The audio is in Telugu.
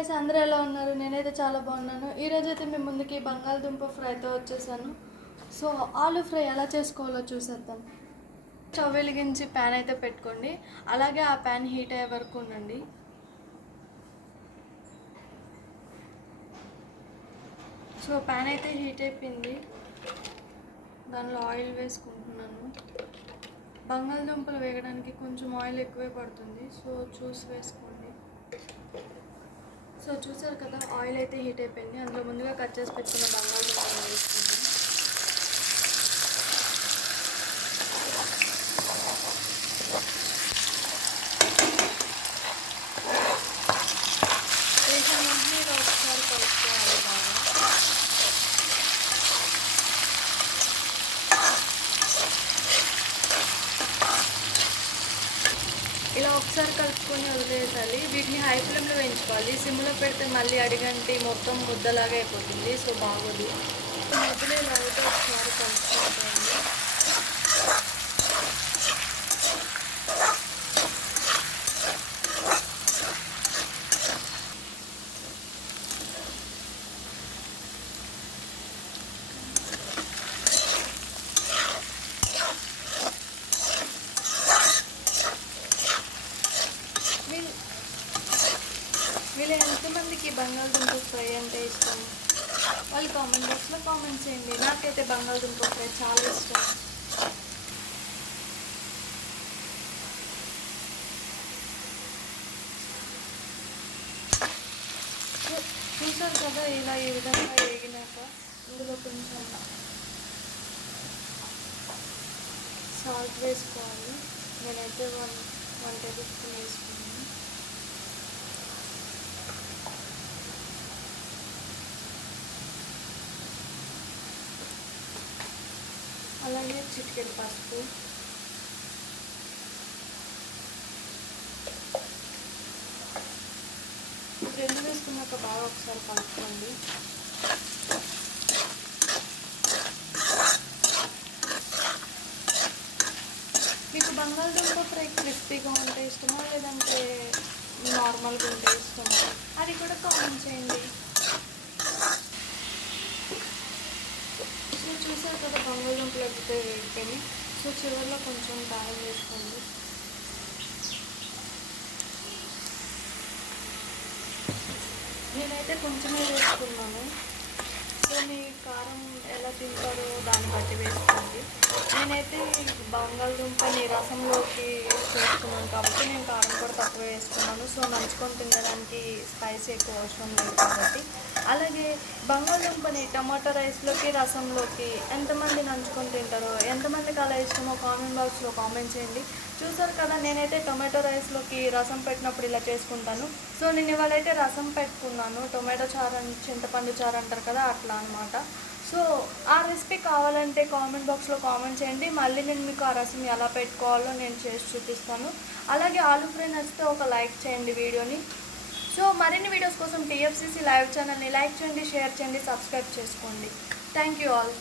గైస్, అందరూ ఎలా ఉన్నారు? నేనైతే చాలా బాగున్నాను. ఈరోజు అయితే మేము ముందుకి బంగాళదుంప ఫ్రైతో వచ్చేసాను. సో ఆలు ఫ్రై ఎలా చేసుకోవాలో చూసేద్దాం. స్టవ్ వెలిగించి ప్యాన్ అయితే పెట్టుకోండి. అలాగే ఆ ప్యాన్ హీట్ అయ్యే వరకు ఉండండి. సో ప్యాన్ అయితే హీట్ అయిపోయింది. దానిలో ఆయిల్ వేసుకుంటున్నాను. బంగాళదుంపలు వేగడానికి కొంచెం ఆయిల్ ఎక్కువే పడుతుంది, సో చూసి వేసుకోండి. సో చూసారు కదా, ఆయిల్ అయితే హీట్ అయిపోయింది. అందులో ముందుగా కట్ చేసి పెట్టుకున్న బంగాళదుంపలు వేసుకుంటాం. వేసిన వెంటనే ఇలా ఒకసారి కలుపుకోవాలి బాగా. ఇలా ఒకసారి కలుపుకొని వదిలేయాలి. వీటిని హై ఫ్లేమ్లో వేయించుకోవాలి. సిమ్లో పెడితే మళ్ళీ అడిగంటి మొత్తం ముద్దలాగా అయిపోతుంది, సో బాగోదు. మధ్యలో ఇలా అయితే ఒకసారి కలుపుకుంటామండి. వీళ్ళు ఎంతమందికి బంగాళదుంప ఫ్రై అంటే ఇష్టం? వాళ్ళు కామెంట్ బాక్స్లో కామెంట్ చేయండి. నాకైతే బంగాళదుంప ఫ్రై చాలా ఇష్టం. చూసారు కదా, ఇలా ఈ విధంగా వేగినాక ఇందులో కొంచెం సాల్ట్ వేసుకోవాలి. నేనైతే వన్ టేబుల్ స్పూన్ వేసుకున్నాను. అలాగే చిటికెడు పసుపు, రెండు వేసుకున్నాక బాగా ఒకసారి కలుపుకోండి. మీకు బంగాళదుంప ఫ్రై క్రిస్పీగా ఉంటే ఇష్టమా, లేదంటే నార్మల్గా ఉంటే ఇష్టమా, అది కూడా కామెంట్ చేయండి. సో చూసారు కదా, బంగాళదుంపలు అయితే వేగిపోయి. సో చివరిలో కొంచెం కారం వేసుకోండి. నేనైతే కొంచెమే వేసుకున్నాను. సో మీ కారం ఎలా తింటారో దాన్ని బట్టి వేసుకోండి. నేనైతే బంగాళదుంపని రసంలోకి చేసుకున్నాను కాబట్టి నేను కారం కూడా తక్కువ వేసుకున్నాను. సో నంచుకొని తినడానికి స్పైసీ ఎక్కువ అవసరం లేదు కాబట్టి. అలాగే బంగాళదుంపని టమాటో రైస్లోకి రసంలోకి ఎంతమంది నంచుకొని తింటారో, ఎంతమందికి అలా ఇష్టమో కామెంట్ బాక్స్లో కామెంట్ చేయండి. చూసారు కదా, నేనైతే టొమాటో రైస్లోకి రసం పెట్టినప్పుడు ఇలా చేసుకుంటాను. సో నేను ఇవాళ అయితే రసం పెట్టుకున్నాను. టొమాటో చారు, చింతపండు చారు అంటారు కదా, అట్లా అనమాట. సో ఆ రెసిపీ కావాలంటే కామెంట్ బాక్స్లో కామెంట్ చేయండి. మళ్ళీ నేను మీకు ఆ రసం ఎలా పెట్టుకోవాలో నేను చేసి చూపిస్తాను. అలాగే ఆలు ఫ్రై నచ్చితే ఒక లైక్ చేయండి వీడియోని. సో మరిన్ని వీడియోస్ కోసం TFCC లైవ్ ఛానల్ని లైక్ చేయండి, షేర్ చేయండి, సబ్స్క్రైబ్ చేసుకోండి. Thank you all.